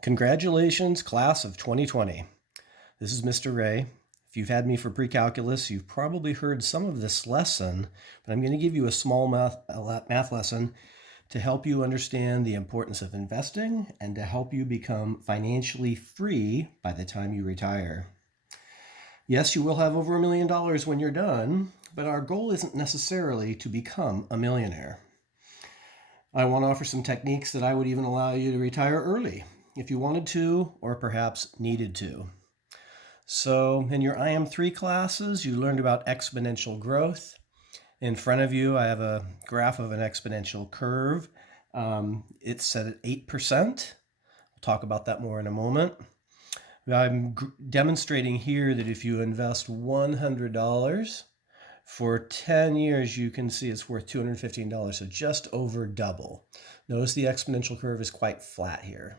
Congratulations, class of 2020. This is Mr. Ray. If you've had me for pre-calculus, you've probably heard some of this lesson, but I'm going to give you a small math lesson to help you understand the importance of investing and to help you become financially free by the time you retire. Yes, you will have over $1 million when you're done, but our goal isn't necessarily to become a millionaire. I want to offer some techniques that I would even allow you to retire early if you wanted to or perhaps needed to. So in your IM3 classes, you learned about exponential growth. In front of you, I have a graph of an exponential curve. It's set at 8%. We'll talk about that more in a moment. I'm demonstrating here that if you invest $100 for 10 years, you can see it's worth $215, so just over double. Notice the exponential curve is quite flat here.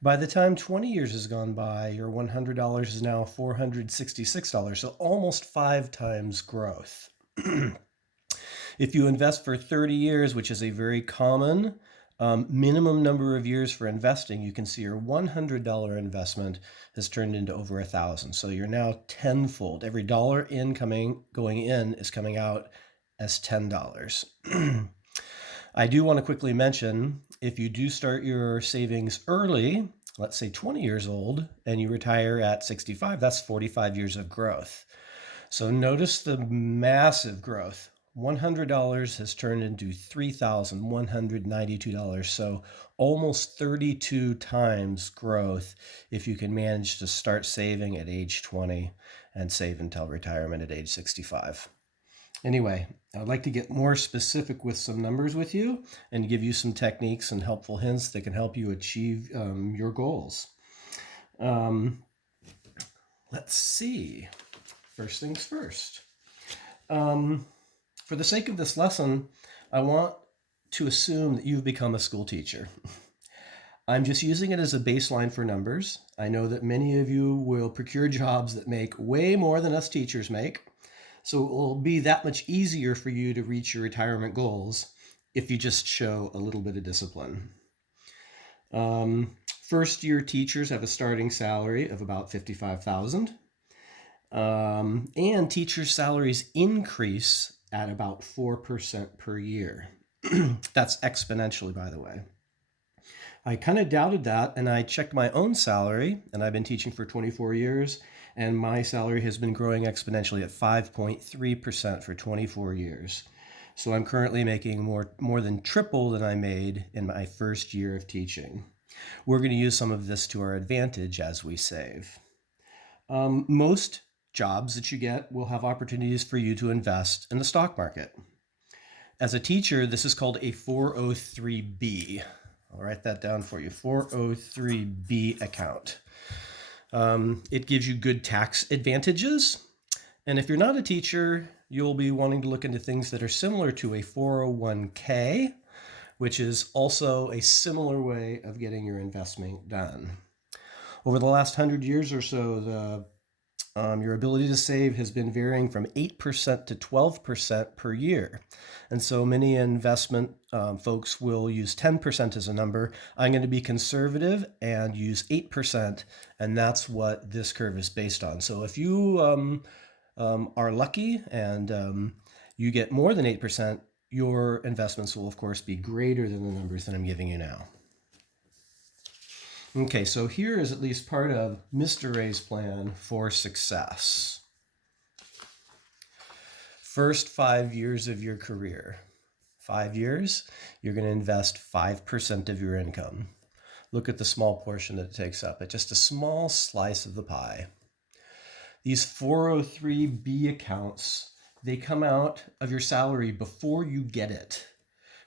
By the time 20 years has gone by, your $100 is now $466, so almost 5 times growth. If you invest for 30 years, which is a very common minimum number of years for investing, you can see your $100 investment has turned into over 1,000. So you're now tenfold. Every dollar going in is coming out as $10. I do want to quickly mention, if you do start your savings early, let's say 20 years old, and you retire at 65, that's 45 years of growth. So notice the massive growth. $100 has turned into $3,192. So almost 32 times growth if you can manage to start saving at age 20 and save until retirement at age 65. Anyway, I'd like to get more specific with some numbers with you and give you some techniques and helpful hints that can help you achieve your goals. Let's see. First things first. For the sake of this lesson, I want to assume that you've become a school teacher. I'm just using it as a baseline for numbers. I know that many of you will procure jobs that make way more than us teachers make. So it will be that much easier for you to reach your retirement goals if you just show a little bit of discipline. First year teachers have a starting salary of about $55,000. And teachers' salaries increase at about 4% per year. That's exponentially, by the way. I kind of doubted that, and I checked my own salary, and I've been teaching for 24 years, and my salary has been growing exponentially at 5.3% for 24 years. So I'm currently making more than triple than I made in my first year of teaching. We're going to use some of this to our advantage as we save. Most jobs that you get will have opportunities for you to invest in the stock market. As a teacher, this is called a 403B. I'll write that down for you, 403B account. It gives you good tax advantages. And if you're not a teacher, you'll be wanting to look into things that are similar to a 401k, which is also a similar way of getting your investment done. Over the last 100 years or so, your ability to save has been varying from 8% to 12% per year. And so many investment folks will use 10% as a number. I'm going to be conservative and use 8%, and that's what this curve is based on. So if you are lucky and you get more than 8%, your investments will, of course, be greater than the numbers that I'm giving you now. Okay, so here is at least part of Mr. Ray's plan for success. First 5 years of your career. 5 years, you're going to invest 5% of your income. Look at the small portion that it takes up. It's just a small slice of the pie. These 403B accounts, they come out of your salary before you get it.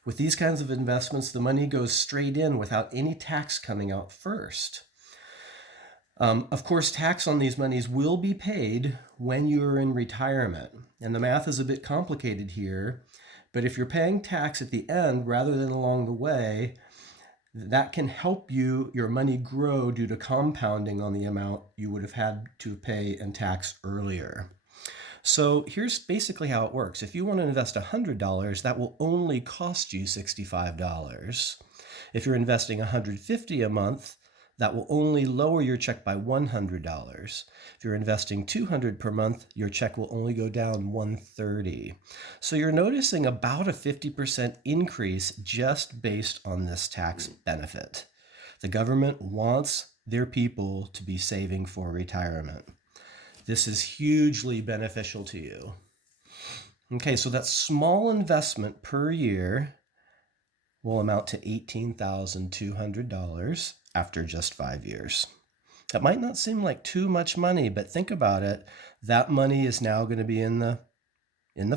With these kinds of investments, the money goes straight in without any tax coming out first. Of course, tax on these monies will be paid when you're in retirement. And the math is a bit complicated here, but if you're paying tax at the end rather than along the way, that can help your money grow due to compounding on the amount you would have had to pay in tax earlier. So here's basically how it works. If you want to invest $100, that will only cost you $65. If you're investing $150 a month, that will only lower your check by $100. If you're investing $200 per month, your check will only go down $130. So you're noticing about a 50% increase just based on this tax benefit. The government wants their people to be saving for retirement. This is hugely beneficial to you. Okay, so that small investment per year will amount to $18,200 after just 5 years. That might not seem like too much money, but think about it. That money is now going to be in the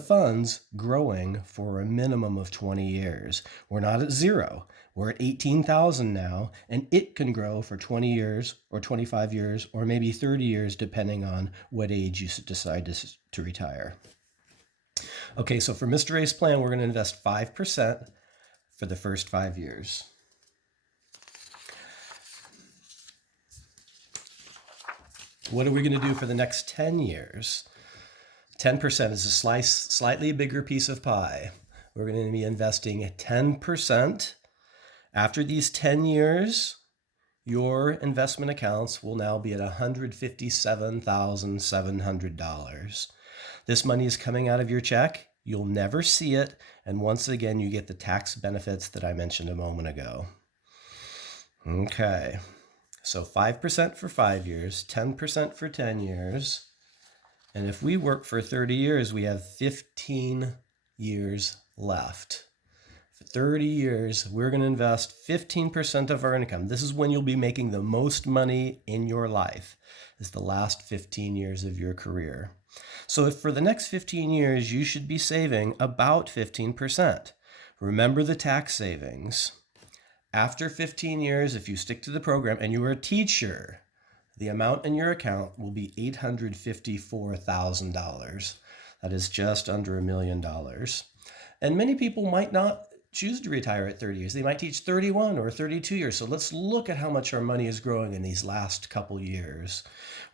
funds growing for a minimum of 20 years. We're not at zero. We're at 18,000 now, and it can grow for 20 years or 25 years or maybe 30 years, depending on what age you decide to retire. Okay, so for Mr. A's plan, we're going to invest 5% for the first 5 years. What are we going to do for the next 10 years? 10% is a slightly bigger piece of pie. We're going to be investing 10%. After these 10 years, your investment accounts will now be at $157,700. This money is coming out of your check. You'll never see it. And once again, you get the tax benefits that I mentioned a moment ago. Okay, so 5% for 5 years, 10% for 10 years. And if we work for 30 years, we have 15 years left. For 30 years, we're going to invest 15% of our income. This is when you'll be making the most money in your life, is the last 15 years of your career. So if for the next 15 years, you should be saving about 15%. Remember the tax savings. After 15 years, if you stick to the program and you are a teacher, the amount in your account will be $854,000. That is just under $1 million. And many people might not choose to retire at 30 years. They might teach 31 or 32 years. So let's look at how much our money is growing in these last couple years,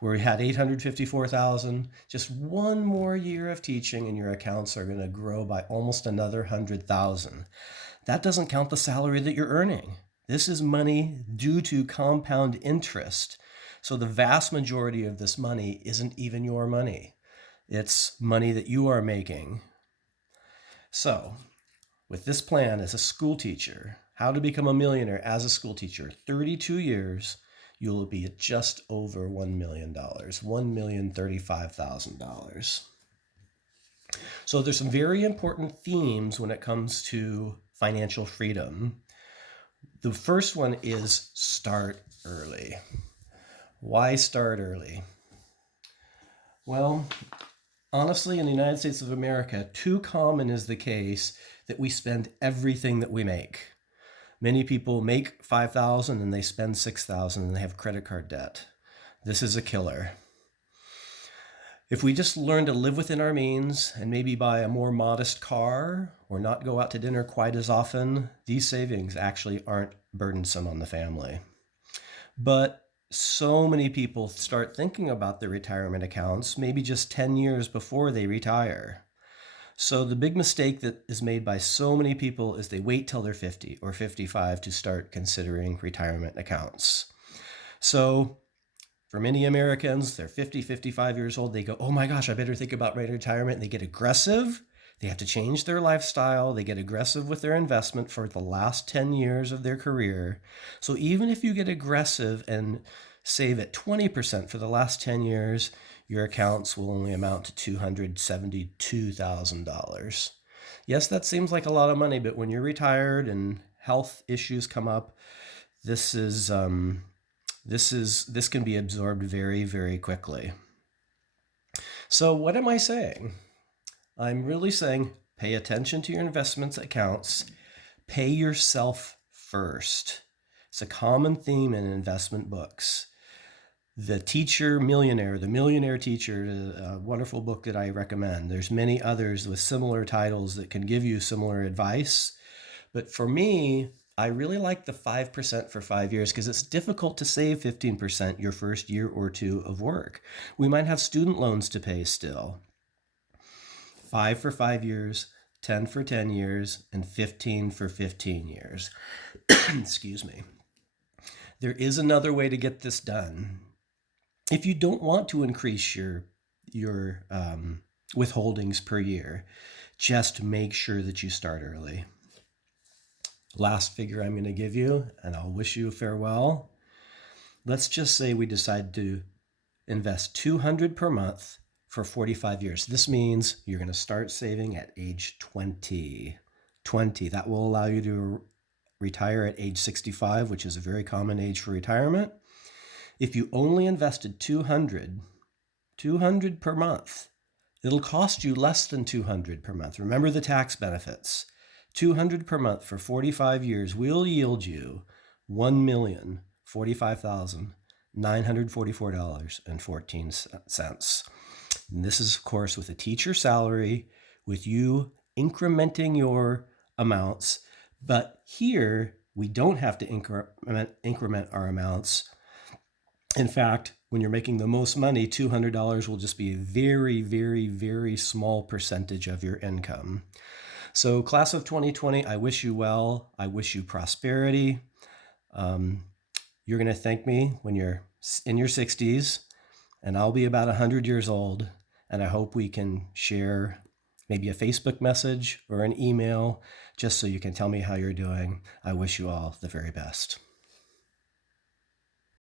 where we had $854,000. Just one more year of teaching and your accounts are going to grow by almost another $100,000. That doesn't count the salary that you're earning. This is money due to compound interest. So the vast majority of this money isn't even your money. It's money that you are making. So with this plan as a school teacher, how to become a millionaire as a school teacher, 32 years, you'll be at just over $1 million, $1,035,000. So there's some very important themes when it comes to financial freedom. The first one is start early. Why start early? Well, honestly, in the United States of America, too common is the case that we spend everything that we make. Many people make $5,000 and they spend $6,000 and they have credit card debt. This is a killer. If we just learn to live within our means and maybe buy a more modest car or not go out to dinner quite as often, these savings actually aren't burdensome on the family. But so many people start thinking about their retirement accounts maybe just 10 years before they retire. So the big mistake that is made by so many people is they wait till they're 50 or 55 to start considering retirement accounts. So for many Americans, they're 50, 55 years old. They go, oh my gosh, I better think about my retirement. And they get aggressive. They have to change their lifestyle. They get aggressive with their investment for the last 10 years of their career. So even if you get aggressive and save at 20% for the last 10 years, your accounts will only amount to $272,000. Yes, that seems like a lot of money, but when you're retired and health issues come up, this can be absorbed very, very quickly. So what am I saying? I'm really saying pay attention to your investments accounts. Pay yourself first. It's a common theme in investment books. The Teacher Millionaire, The Millionaire Teacher, a wonderful book that I recommend. There's many others with similar titles that can give you similar advice. But for me, I really like the 5% for 5 years because it's difficult to save 15% your first year or two of work. We might have student loans to pay still. 5 for 5 years, 10 for 10 years, and 15 for 15 years. Excuse me. There is another way to get this done. If you don't want to increase your withholdings per year, just make sure that you start early. Last figure I'm going to give you, and I'll wish you farewell. Let's just say we decide to invest $200 per month for 45 years. This means you're going to start saving at age 20. That will allow you to retire at age 65, which is a very common age for retirement. If you only invested $200 per month, it'll cost you less than $200 per month. Remember the tax benefits. $200 per month for 45 years will yield you $1,045,944.14. And this is, of course, with a teacher salary, with you incrementing your amounts. But here, we don't have to increment our amounts. In fact, when you're making the most money, $200 will just be a very, very, very small percentage of your income. So class of 2020, I wish you well. I wish you prosperity. You're going to thank me when you're in your 60s, and I'll be about 100 years old. And I hope we can share maybe a Facebook message or an email just so you can tell me how you're doing. I wish you all the very best.